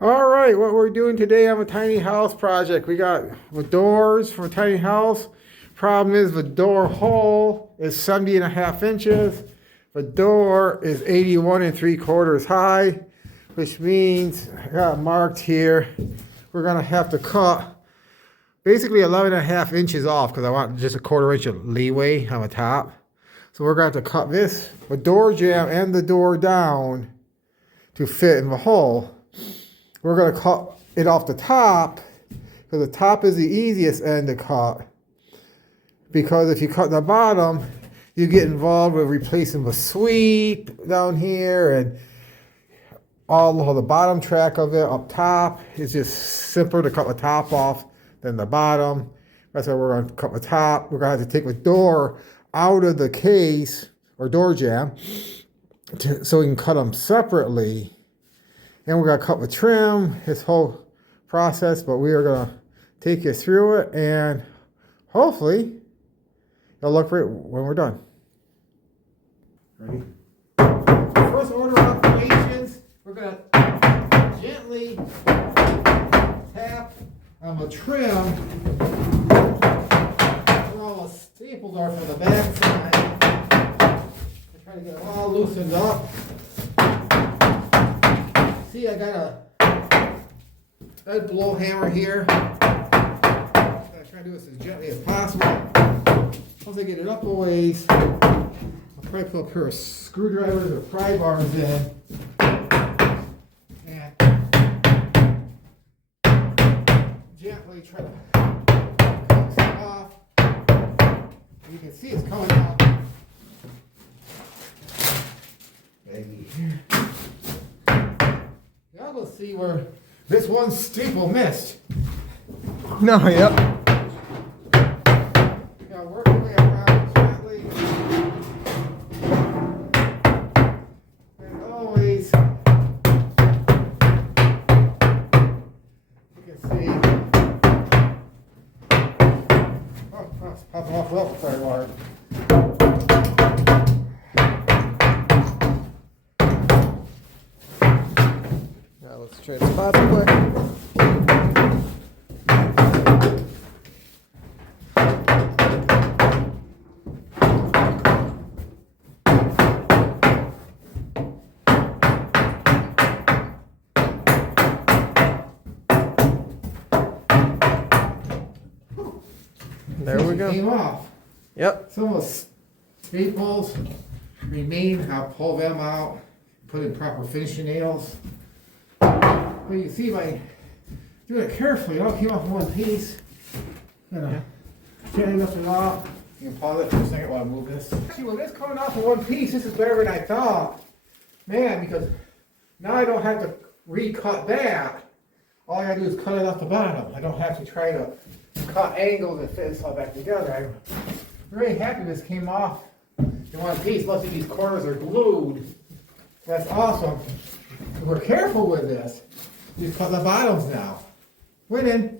All right, what we're doing today on a tiny house project. We got the doors for a tiny house. Problem is the door hole is 70.5 inches. The door is 81 3/4 high, which means I got marked here. We're gonna have to cut basically 11.5 inches off because I want just a 1/4 inch of leeway on the top. So we're gonna have to cut this, the door jamb and the door down to fit in the hole. We're going to cut it off the top because the top is the easiest end to cut. Because if you cut the bottom, you get involved with replacing the sweep down here and all of the bottom track of it up top. It's just simpler to cut the top off than the bottom. That's why we're going to cut the top. We're going to have to take the door out of the case or door jamb so we can cut them separately. And we're going to cut the trim, this whole process, but we are going to take you through it and hopefully it'll look great when we're done. Ready? First order of operations, we're going to gently tap on the trim where all the staples are from the back side. Try to get it all loosened up. See, I got a blow hammer here. I'm going to try to do this as gently as possible. Once I get it up a ways, I'll probably put a pair of screwdrivers or pry bars in. And gently try to cut this off. You can see it's coming out. Maybe here. Y'all will see where this one staple missed. No, yep. You gotta work your way around gently. And always, you can see. Oh, it's popping off well, sorry, Mark. Let's trade spots quick. There we go. Came off. Yep. Some of the staples remain. I'll pull them out, put in proper finishing nails. But you can see by doing it carefully, it all came off in one piece. Gently lift it off. You can pause it for a second while I move this. Actually, when it's coming off in one piece, this is better than I thought. Man, because now I don't have to recut that. All I gotta do is cut it off the bottom. I don't have to try to cut angles and fit this all back together. I'm very happy this came off in one piece. Most of these corners are glued. That's awesome. If we're careful with this. You cut the bottoms now. Winning.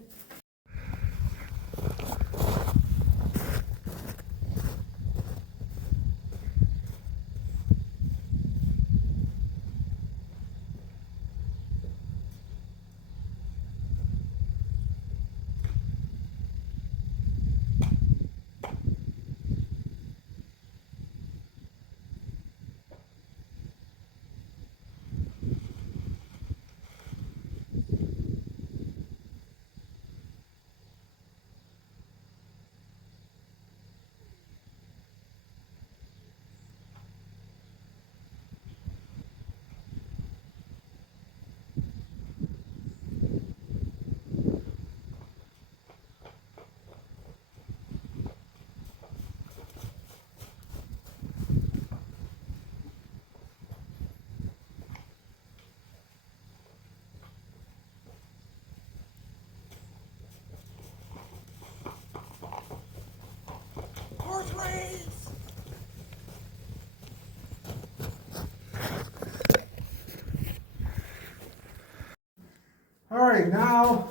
All right, now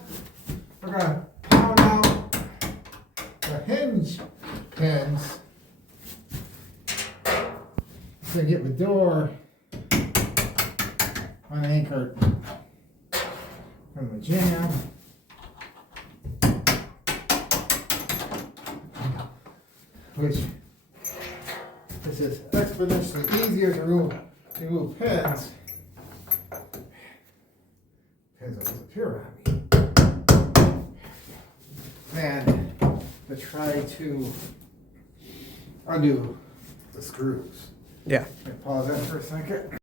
we're gonna pound out the hinge pins to get the door unanchored. from the jam. Which is exponentially easier to remove pins. Pins will disappear on me. Than to try to undo the screws. Yeah. Can I pause that for a second?